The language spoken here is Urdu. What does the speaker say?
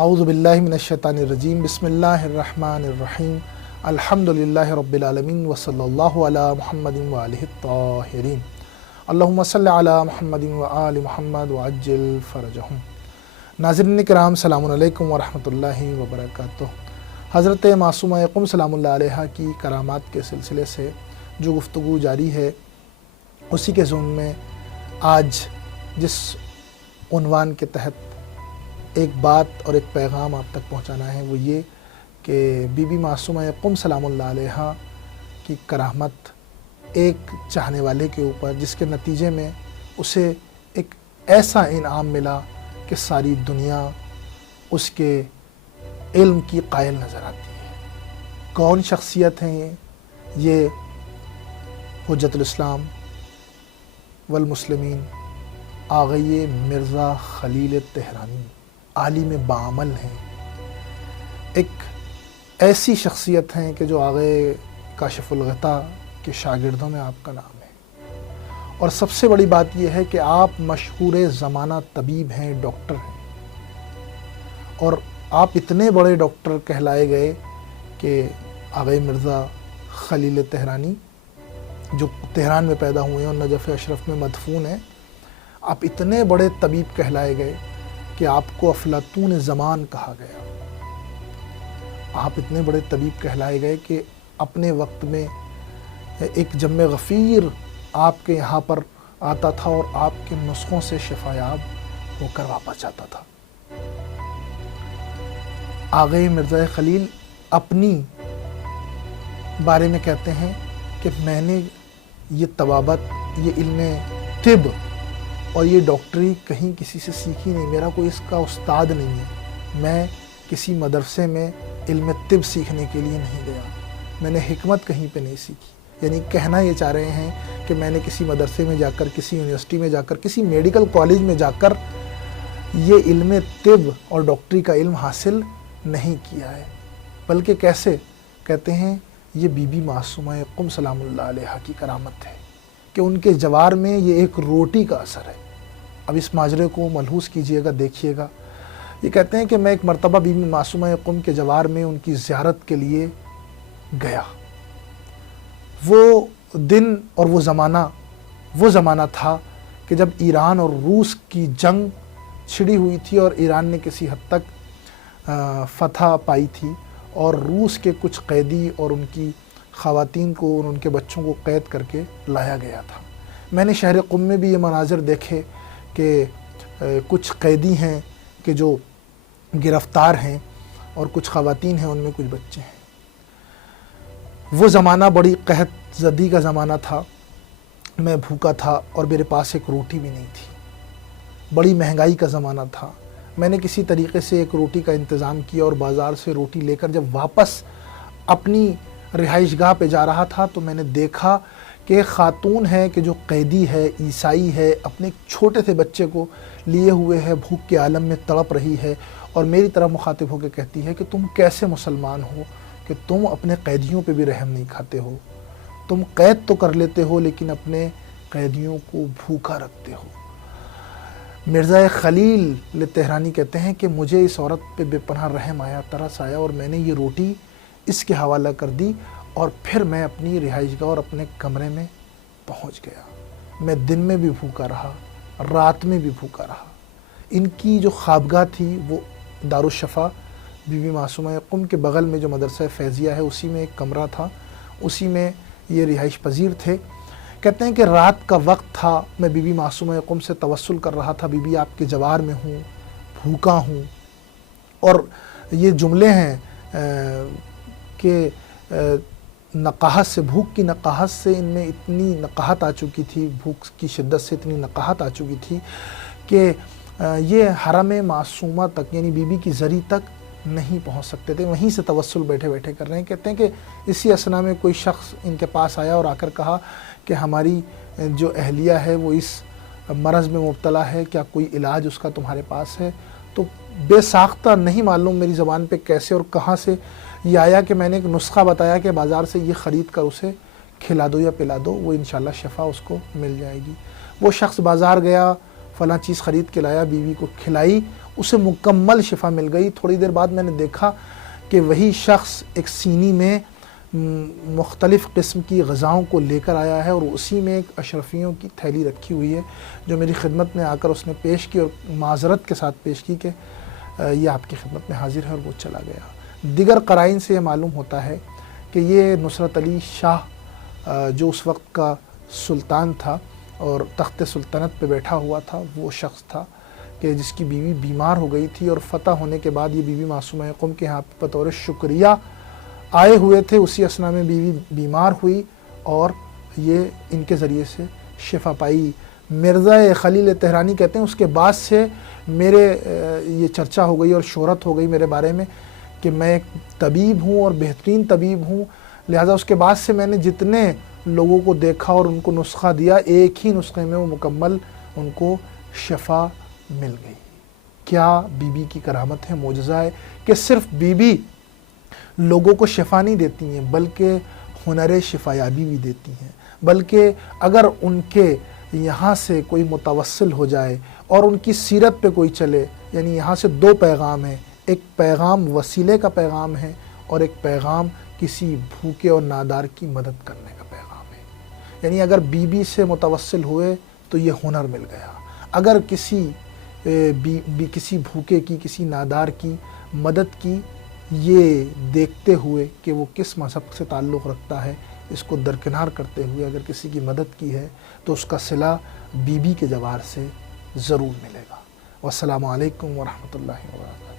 اعوذ باللہ من الشیطان الرجیم بسم اللہ الرحمن الرحیم الحمدللہ رب العالمین وصلی اللہ علی محمد وآلہ الطاہرین اللہم صلی علی محمد وآل محمد وعجل فرجہم۔ ناظرین کرام السلام علیکم ورحمۃ اللہ وبرکاتہ۔ حضرت معصومہ قم سلام اللہ علیہا کی کرامات کے سلسلے سے جو گفتگو جاری ہے، اسی کے ضمن میں آج جس عنوان کے تحت ایک بات اور ایک پیغام آپ تک پہنچانا ہے وہ یہ کہ بی بی معصومہ قم سلام اللہ علیہا کی کرامت ایک چاہنے والے کے اوپر، جس کے نتیجے میں اسے ایک ایسا انعام ملا کہ ساری دنیا اس کے علم کی قائل نظر آتی ہے۔ کون شخصیت ہیں یہ؟ حجت الاسلام والمسلمین آغی مرزا خلیل تہرانی، عالم بعمل ہیں، ایک ایسی شخصیت ہیں کہ جو آغا کاشف الغطا کے شاگردوں میں آپ کا نام ہے۔ اور سب سے بڑی بات یہ ہے کہ آپ مشہور زمانہ طبیب ہیں، ڈاکٹر ہیں، اور آپ اتنے بڑے ڈاکٹر کہلائے گئے کہ آغا مرزا خلیل تہرانی جو تہران میں پیدا ہوئے ہیں اور نجف اشرف میں مدفون ہیں، آپ اتنے بڑے طبیب کہلائے گئے کہ آپ کو افلاطون زمان کہا گیا۔ آپ اتنے بڑے طبیب کہلائے گئے کہ اپنے وقت میں ایک جم غفیر آپ کے یہاں پر آتا تھا اور آپ کے نسخوں سے شفا یاب ہو کر واپس جاتا تھا۔ آغا مرزا خلیل اپنی بارے میں کہتے ہیں کہ میں نے یہ طبابت، یہ علم طب اور یہ ڈاکٹری کہیں کسی سے سیکھی نہیں، میرا کوئی اس کا استاد نہیں ہے، میں کسی مدرسے میں علم طب سیکھنے کے لیے نہیں گیا، میں نے حکمت کہیں پہ نہیں سیکھی۔ یعنی کہنا یہ چاہ رہے ہیں کہ میں نے کسی مدرسے میں جا کر، کسی یونیورسٹی میں جا کر، کسی میڈیکل کالج میں جا کر یہ علم طب اور ڈاکٹری کا علم حاصل نہیں کیا ہے، بلکہ کیسے؟ کہتے ہیں یہ بی بی معصومہ قم سلام اللہ علیہا کی کرامت ہے کہ ان کے جوار میں یہ ایک روٹی کا اثر ہے۔ اب اس ماجرے کو ملحوظ کیجئے گا، دیکھیے گا۔ یہ کہتے ہیں کہ میں ایک مرتبہ بی بی معصومہ قم کے جوار میں ان کی زیارت کے لیے گیا۔ وہ دن اور وہ زمانہ تھا کہ جب ایران اور روس کی جنگ چھڑی ہوئی تھی اور ایران نے کسی حد تک فتح پائی تھی، اور روس کے کچھ قیدی اور ان کی خواتین کو اور ان کے بچوں کو قید کر کے لایا گیا تھا۔ میں نے شہر قم میں بھی یہ مناظر دیکھے کہ کچھ قیدی ہیں کہ جو گرفتار ہیں اور کچھ خواتین ہیں، ان میں کچھ بچے ہیں۔ وہ زمانہ بڑی قحط زدی کا زمانہ تھا، میں بھوکا تھا اور میرے پاس ایک روٹی بھی نہیں تھی، بڑی مہنگائی کا زمانہ تھا۔ میں نے کسی طریقے سے ایک روٹی کا انتظام کیا اور بازار سے روٹی لے کر جب واپس اپنی رہائش گاہ پہ جا رہا تھا تو میں نے دیکھا کہ ایک خاتون ہے کہ جو قیدی ہے، عیسائی ہے، اپنے چھوٹے سے بچے کو لیے ہوئے ہے، بھوک کے عالم میں تڑپ رہی ہے، اور میری طرف مخاطب ہو کے کہتی ہے کہ تم کیسے مسلمان ہو کہ تم اپنے قیدیوں پہ بھی رحم نہیں کھاتے ہو، تم قید تو کر لیتے ہو لیکن اپنے قیدیوں کو بھوکا رکھتے ہو۔ مرزا خلیل تہرانی کہتے ہیں کہ مجھے اس عورت پہ بے پناہ رحم آیا، ترس آیا، اور میں نے یہ روٹی اس کے حوالہ کر دی، اور پھر میں اپنی رہائش گاہ اور اپنے کمرے میں پہنچ گیا۔ میں دن میں بھی بھوکا رہا، رات میں بھی بھوکا رہا۔ ان کی جو خوابگاہ تھی وہ دارالشفا بی بی معصومہ قم کے بغل میں جو مدرسہ فیضیہ ہے، اسی میں ایک کمرہ تھا، اسی میں یہ رہائش پذیر تھے۔ کہتے ہیں کہ رات کا وقت تھا، میں بی بی معصومہ قم سے توسل کر رہا تھا، بی بی آپ کے جوار میں ہوں، بھوکا ہوں، اور یہ جملے ہیں کہ نقاہت سے، بھوک کی نقاہت سے ان میں اتنی نقاہت آ چکی تھی، بھوک کی شدت سے اتنی نقاہت آ چکی تھی کہ یہ حرم معصومہ تک، یعنی بی بی کی زری تک نہیں پہنچ سکتے تھے، وہیں سے توسل بیٹھے بیٹھے کر رہے ہیں۔ کہتے ہیں کہ اسی اثنا میں کوئی شخص ان کے پاس آیا اور آ کر کہا کہ ہماری جو اہلیہ ہے وہ اس مرض میں مبتلا ہے، کیا کوئی علاج اس کا تمہارے پاس ہے؟ تو بے ساختہ، نہیں معلوم میری زبان پہ کیسے اور کہاں سے یہ آیا کہ میں نے ایک نسخہ بتایا کہ بازار سے یہ خرید کر اسے کھلا دو یا پلا دو، وہ انشاءاللہ شفا اس کو مل جائے گی۔ وہ شخص بازار گیا، فلاں چیز خرید کے لایا، بیوی کو کھلائی، اسے مکمل شفا مل گئی۔ تھوڑی دیر بعد میں نے دیکھا کہ وہی شخص ایک سینی میں مختلف قسم کی غذاؤں کو لے کر آیا ہے اور اسی میں ایک اشرفیوں کی تھیلی رکھی ہوئی ہے جو میری خدمت میں آ کر اس نے پیش کی اور معذرت کے ساتھ پیش کی کہ یہ آپ کی خدمت میں حاضر ہے، اور وہ چلا گیا۔ دیگر قرائن سے یہ معلوم ہوتا ہے کہ یہ نصرت علی شاہ جو اس وقت کا سلطان تھا اور تخت سلطنت پہ بیٹھا ہوا تھا، وہ شخص تھا کہ جس کی بیوی بیمار ہو گئی تھی، اور فتح ہونے کے بعد یہ بیوی معصومہ قم کے یہاں بطور شکریہ آئے ہوئے تھے۔ اسی اثنا میں بیوی بیمار ہوئی اور یہ ان کے ذریعے سے شفا پائی۔ مرزا خلیل تہرانی کہتے ہیں اس کے بعد سے میرے یہ چرچا ہو گئی اور شہرت ہو گئی میرے بارے میں کہ میں ایک طبیب ہوں اور بہترین طبیب ہوں، لہٰذا اس کے بعد سے میں نے جتنے لوگوں کو دیکھا اور ان کو نسخہ دیا، ایک ہی نسخے میں وہ مکمل ان کو شفا مل گئی۔ کیا بی بی کی کرامت ہے، معجزہ ہے کہ صرف بی بی لوگوں کو شفا نہیں دیتی ہیں بلکہ ہنر شفا یابی بھی دیتی ہیں، بلکہ اگر ان کے یہاں سے کوئی متوسل ہو جائے اور ان کی سیرت پہ کوئی چلے، یعنی یہاں سے دو پیغام ہیں، ایک پیغام وسیلے کا پیغام ہے اور ایک پیغام کسی بھوکے اور نادار کی مدد کرنے کا پیغام ہے۔ یعنی اگر بی بی سے متوسل ہوئے تو یہ ہنر مل گیا، اگر کسی بھوکے کی، کسی نادار کی مدد کی، یہ دیکھتے ہوئے کہ وہ کس مذہب سے تعلق رکھتا ہے، اس کو درکنار کرتے ہوئے اگر کسی کی مدد کی ہے تو اس کا صلہ بی بی کے جوار سے ضرور ملے گا۔ والسلام علیکم ورحمۃ اللہ وبرکاتہ۔